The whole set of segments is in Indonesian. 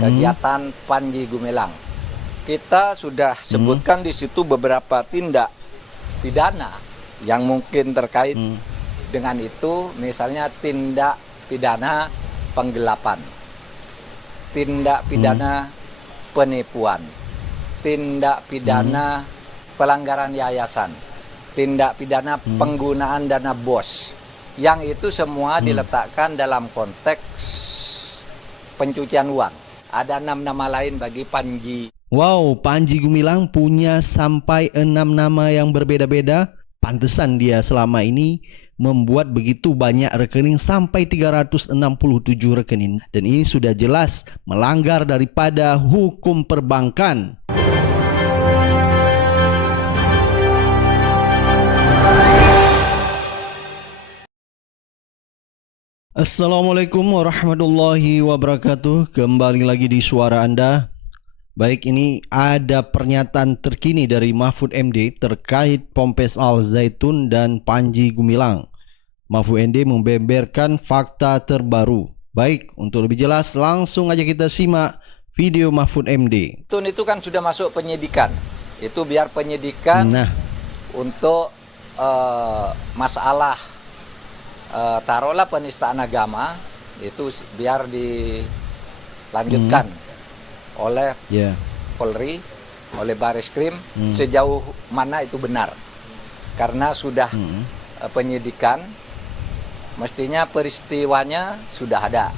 kegiatan Panji Gumilang. Kita sudah sebutkan di situ beberapa tindak pidana yang mungkin terkait dengan itu, misalnya tindak pidana penggelapan, tindak pidana penipuan, tindak pidana pelanggaran yayasan, tindak pidana penggunaan dana BOS, yang itu semua diletakkan dalam konteks pencucian uang. Ada 6 nama lain bagi Panji. Wow, Panji Gumilang punya sampai 6 nama yang berbeda-beda. Pantesan dia selama ini membuat begitu banyak rekening sampai 367 rekening. Dan ini sudah jelas melanggar daripada hukum perbankan. Assalamualaikum warahmatullahi wabarakatuh. Kembali lagi di suara Anda. Baik, ini ada pernyataan terkini dari Mahfud MD terkait Ponpes Al Zaitun dan Panji Gumilang. Mahfud MD membeberkan fakta terbaru. Baik, untuk lebih jelas langsung aja kita simak video Mahfud MD. Itu kan sudah masuk penyidikan. Itu biar penyidikan untuk masalah taruhlah penistaan agama, itu biar dilanjutkan oleh Polri, oleh Bareskrim, sejauh mana itu benar. Karena sudah penyidikan, mestinya peristiwanya sudah ada,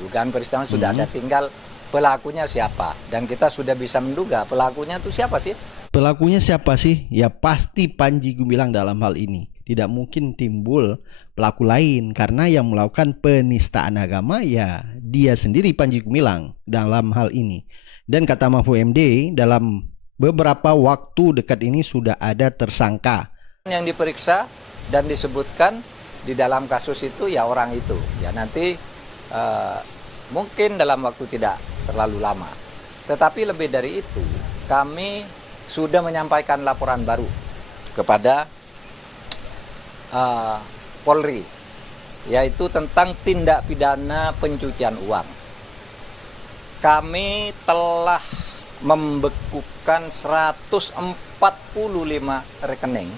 dugaan peristiwa sudah ada, tinggal pelakunya siapa. Dan kita sudah bisa menduga pelakunya itu siapa sih? Pelakunya siapa sih? Ya pasti Panji Gumilang dalam hal ini. Tidak mungkin timbul pelaku lain, karena yang melakukan penistaan agama ya dia sendiri, Panji Gumilang dalam hal ini. Dan kata Mahfud MD, dalam beberapa waktu dekat ini sudah ada tersangka yang diperiksa dan disebutkan di dalam kasus itu ya orang itu. Ya nanti mungkin dalam waktu tidak terlalu lama. Tetapi lebih dari itu, kami sudah menyampaikan laporan baru kepada Polri, yaitu tentang tindak pidana pencucian uang. Kami telah membekukan 145 rekening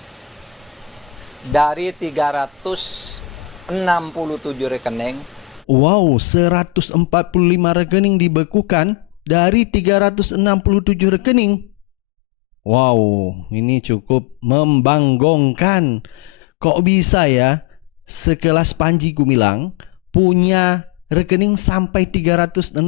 dari 367 rekening. Wow, 145 rekening dibekukan dari 367 rekening. Wow, ini cukup membanggongkan. Kok bisa ya sekelas Panji Gumilang punya rekening sampai 367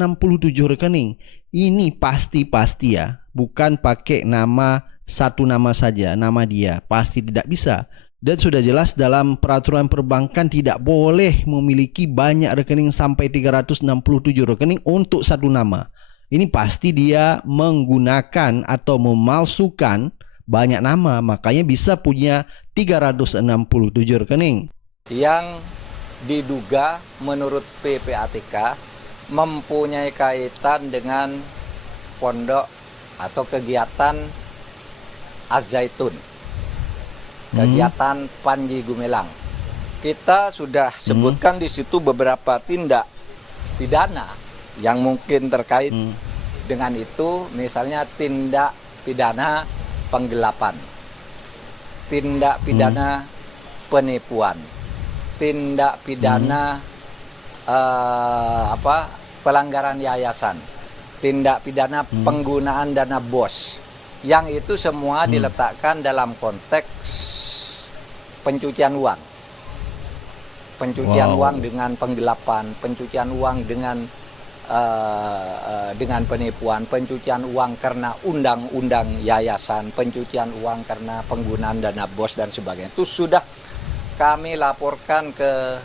rekening? Ini pasti ya, bukan pakai nama satu nama saja, nama dia. Pasti tidak bisa. Dan sudah jelas dalam peraturan perbankan tidak boleh memiliki banyak rekening sampai 367 rekening untuk satu nama. Ini pasti dia menggunakan atau memalsukan banyak nama, makanya bisa punya 367 rekening. Yang diduga menurut PPATK mempunyai kaitan dengan pondok atau kegiatan Az-Zaitun, kegiatan Panji Gumilang. Kita sudah sebutkan di situ beberapa tindak pidana yang mungkin terkait dengan itu, misalnya tindak pidana penggelapan, tindak pidana penipuan, tindak pidana pelanggaran yayasan, tindak pidana penggunaan dana BOS, yang itu semua diletakkan dalam konteks pencucian uang. Pencucian uang dengan penggelapan, pencucian uang dengan penipuan, pencucian uang karena undang-undang yayasan, pencucian uang karena penggunaan dana BOS dan sebagainya. Itu sudah kami laporkan ke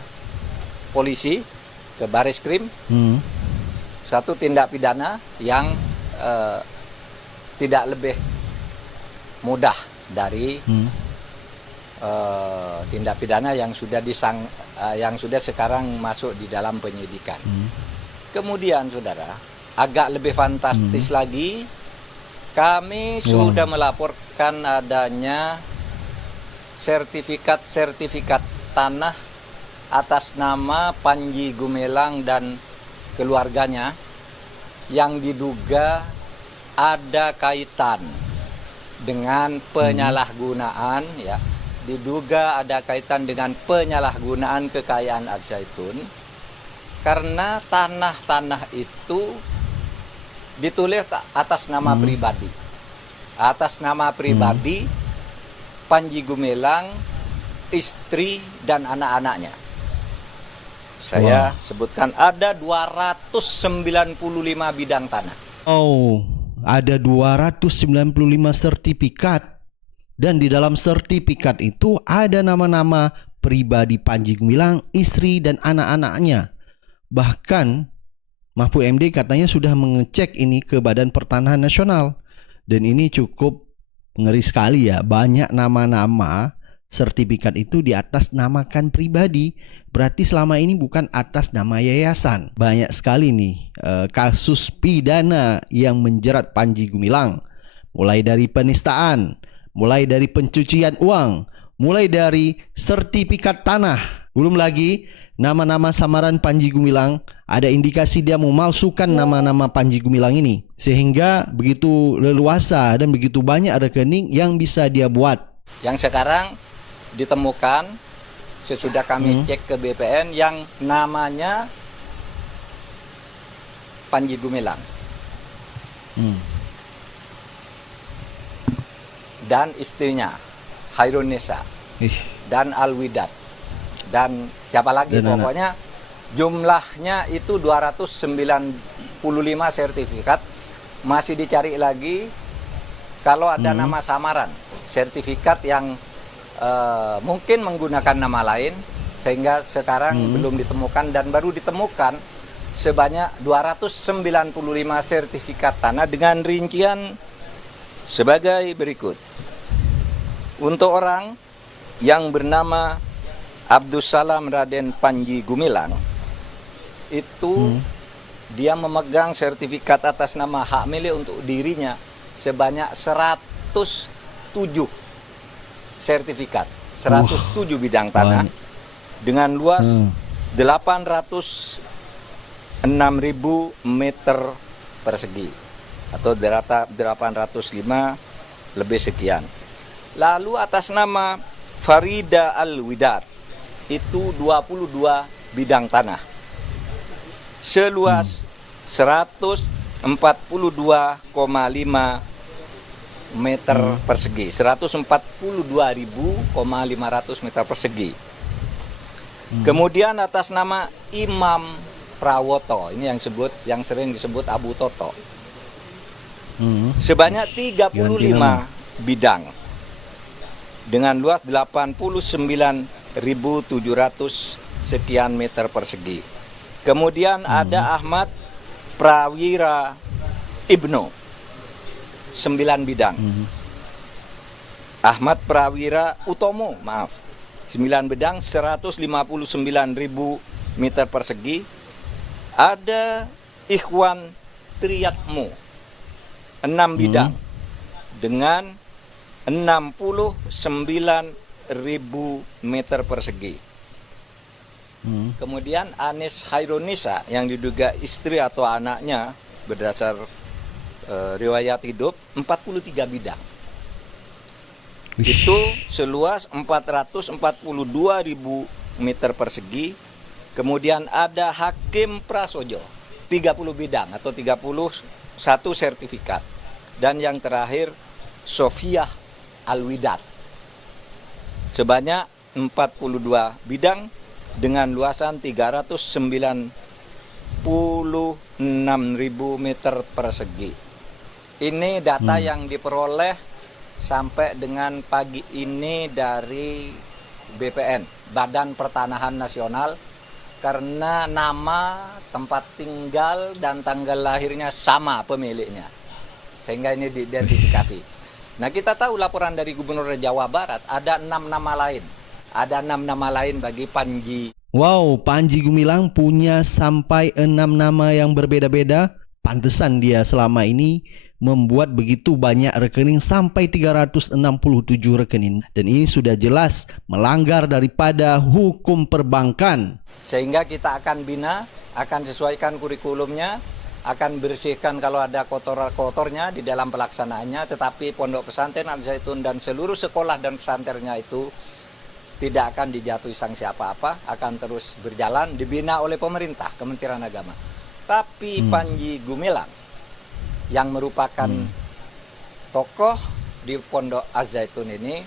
polisi, ke Bareskrim. Satu tindak pidana yang tidak lebih mudah dari tindak pidana yang sudah sekarang masuk di dalam penyidikan. Kemudian saudara, agak lebih fantastis lagi, kami sudah melaporkan adanya sertifikat tanah atas nama Panji Gumilang dan keluarganya yang diduga ada kaitan dengan penyalahgunaan, ya, diduga ada kaitan dengan penyalahgunaan kekayaan Al Zaitun, karena tanah-tanah itu ditulis atas nama pribadi. Atas nama pribadi Panji Gumilang, istri dan anak-anaknya. Saya sebutkan ada 295 bidang tanah. Oh, ada 295 sertifikat. Dan di dalam sertifikat itu ada nama-nama pribadi Panji Gumilang, istri dan anak-anaknya. Bahkan Mahfud MD katanya sudah mengecek ini ke Badan Pertanahan Nasional. Dan ini cukup ngeri sekali ya. Banyak nama-nama sertifikat itu di atas namakan pribadi. Berarti selama ini bukan atas nama yayasan. Banyak sekali nih kasus pidana yang menjerat Panji Gumilang. Mulai dari penistaan, mulai dari pencucian uang, mulai dari sertifikat tanah. Belum lagi nama-nama samaran Panji Gumilang, ada indikasi dia memalsukan nama-nama Panji Gumilang ini. Sehingga begitu leluasa dan begitu banyak rekening yang bisa dia buat. Yang sekarang ditemukan sesudah kami cek ke BPN yang namanya Panji Gumilang. Dan istrinya Khairunisa dan Alwidat dan siapa lagi, dan pokoknya jumlahnya itu 295 sertifikat. Masih dicari lagi kalau ada nama samaran sertifikat yang mungkin menggunakan nama lain, sehingga sekarang belum ditemukan, dan baru ditemukan sebanyak 295 sertifikat tanah dengan rincian sebagai berikut. Untuk orang yang bernama Abdussalam Raden Panji Gumilang, itu dia memegang sertifikat atas nama hak milik untuk dirinya sebanyak 107 sertifikat, 107 bidang tanah dengan luas 806.000 meter persegi atau 805 lebih sekian. Lalu atas nama Farida Alwidar itu 22 bidang tanah seluas 142,5 meter persegi, 142.500 meter persegi. Kemudian atas nama Imam Prawoto, ini yang sering disebut Abu Toto, sebanyak 35 bidang dengan luas 89.700 sekian meter persegi. Kemudian ada Ahmad Prawira Ibnu, 9 bidang. Ahmad Prawira Utomo, 9 bidang, 159.000 meter persegi. Ada Ikhwan Triyatmo, 6 bidang dengan 69.000 meter persegi. Kemudian Anis Khairunisa yang diduga istri atau anaknya berdasar riwayat hidup 43 bidang. Itu seluas 442.000 meter persegi. Kemudian ada Hakim Prasojo 30 bidang atau 31 sertifikat. Dan yang terakhir Sofiah Alwidat sebanyak 42 bidang dengan luasan 396.000 meter persegi. Ini data yang diperoleh sampai dengan pagi ini dari BPN, Badan Pertanahan Nasional, karena nama, tempat tinggal, dan tanggal lahirnya sama pemiliknya. Sehingga ini diidentifikasi. Nah, kita tahu laporan dari Gubernur Jawa Barat ada 6 nama lain. Ada 6 nama lain bagi Panji. Wow, Panji Gumilang punya sampai 6 nama yang berbeda-beda. Pantesan dia selama ini membuat begitu banyak rekening sampai 367 rekening. Dan ini sudah jelas melanggar daripada hukum perbankan. Sehingga kita akan bina, akan sesuaikan kurikulumnya akan bersihkan kalau ada kotor-kotornya di dalam pelaksanaannya, tetapi Pondok Pesantren Al Zaitun dan seluruh sekolah dan pesantrennya itu tidak akan dijatuhi sanksi apa-apa, akan terus berjalan, dibina oleh pemerintah, Kementerian Agama. Tapi Panji Gumilang yang merupakan tokoh di Pondok Al Zaitun ini,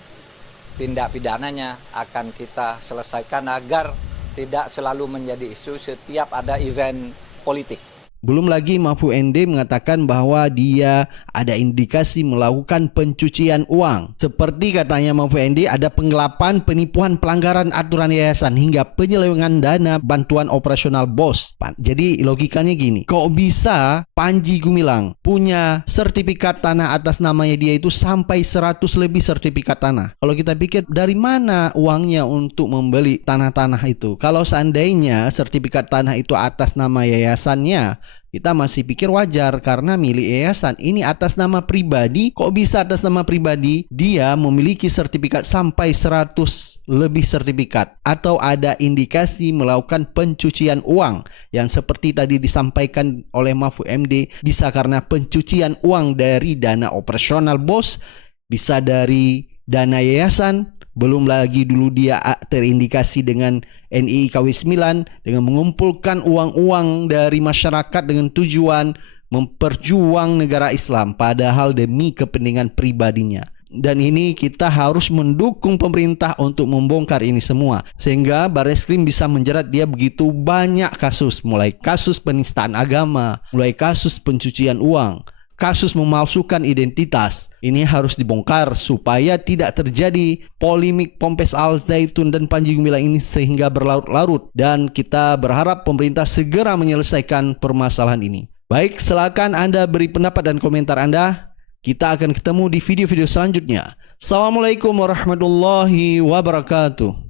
tindak pidananya akan kita selesaikan agar tidak selalu menjadi isu setiap ada event politik. Belum lagi Mahfud MD mengatakan bahwa dia ada indikasi melakukan pencucian uang. Seperti katanya Mahfud MD, ada penggelapan, penipuan, pelanggaran aturan yayasan hingga penyelewengan dana bantuan operasional BOS. Jadi logikanya gini, kok bisa Panji Gumilang punya sertifikat tanah atas namanya dia itu sampai 100 lebih sertifikat tanah? Kalau kita pikir dari mana uangnya untuk membeli tanah-tanah itu? Kalau seandainya sertifikat tanah itu atas nama yayasannya, kita masih pikir wajar karena milik yayasan. Ini atas nama pribadi. Kok bisa atas nama pribadi? Dia memiliki sertifikat sampai 100 lebih sertifikat. Atau ada indikasi melakukan pencucian uang yang seperti tadi disampaikan oleh Mahfud MD, bisa karena pencucian uang dari dana operasional BOS, bisa dari dana yayasan. Belum lagi dulu dia terindikasi dengan NII KW 9 dengan mengumpulkan uang-uang dari masyarakat dengan tujuan memperjuang negara Islam, padahal demi kepentingan pribadinya. Dan ini kita harus mendukung pemerintah untuk membongkar ini semua, sehingga Barreskrim bisa menjerat dia begitu banyak kasus, mulai kasus penistaan agama, mulai kasus pencucian uang, kasus memalsukan identitas. Ini harus dibongkar supaya tidak terjadi polemik Ponpes Al Zaitun dan Panji Gumilang ini sehingga berlarut-larut, dan kita berharap pemerintah segera menyelesaikan permasalahan ini. Baik, silakan Anda beri pendapat dan komentar Anda. Kita akan ketemu di video-video selanjutnya. Assalamualaikum warahmatullahi wabarakatuh.